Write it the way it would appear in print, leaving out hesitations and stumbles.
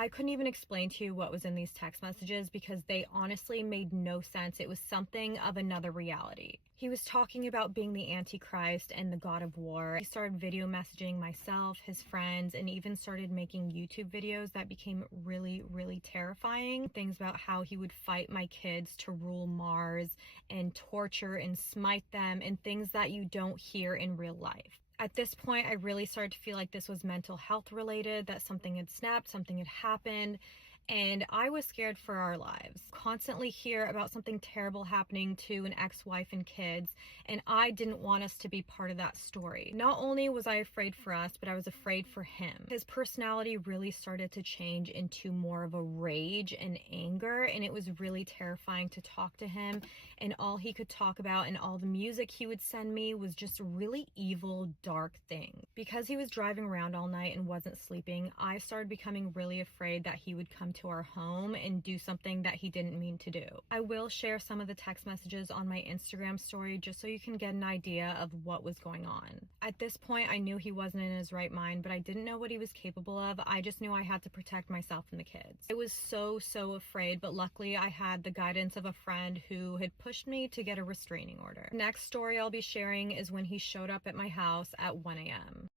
I couldn't even explain to you what was in these text messages because they honestly made no sense. It was something of another reality. He was talking about being the Antichrist and the God of War. He started video messaging myself, his friends, and even started making YouTube videos that became really, really terrifying. Things about how he would fight my kids to rule Mars and torture and smite them, and things that you don't hear in real life. At this point, I really started to feel like this was mental health related, that something had snapped, something had happened, and I was scared for our lives. Constantly hear about something terrible happening to an ex-wife and kids, and I didn't want us to be part of that story. Not only was I afraid for us, but I was afraid for him. His personality really started to change into more of a rage and anger, and it was really terrifying to talk to him, and all he could talk about and all the music he would send me was just really evil, dark things. Because he was driving around all night and wasn't sleeping, I started becoming really afraid that he would come to our home and do something that he didn't mean to do. I will share some of the text messages on my Instagram story just so you can get an idea of what was going on. At this point, I knew he wasn't in his right mind, but I didn't know what he was capable of. I just knew I had to protect myself and the kids. I was so afraid, but luckily I had the guidance of a friend who had pushed me to get a restraining order. The next story I'll be sharing is when he showed up at my house at 1 a.m.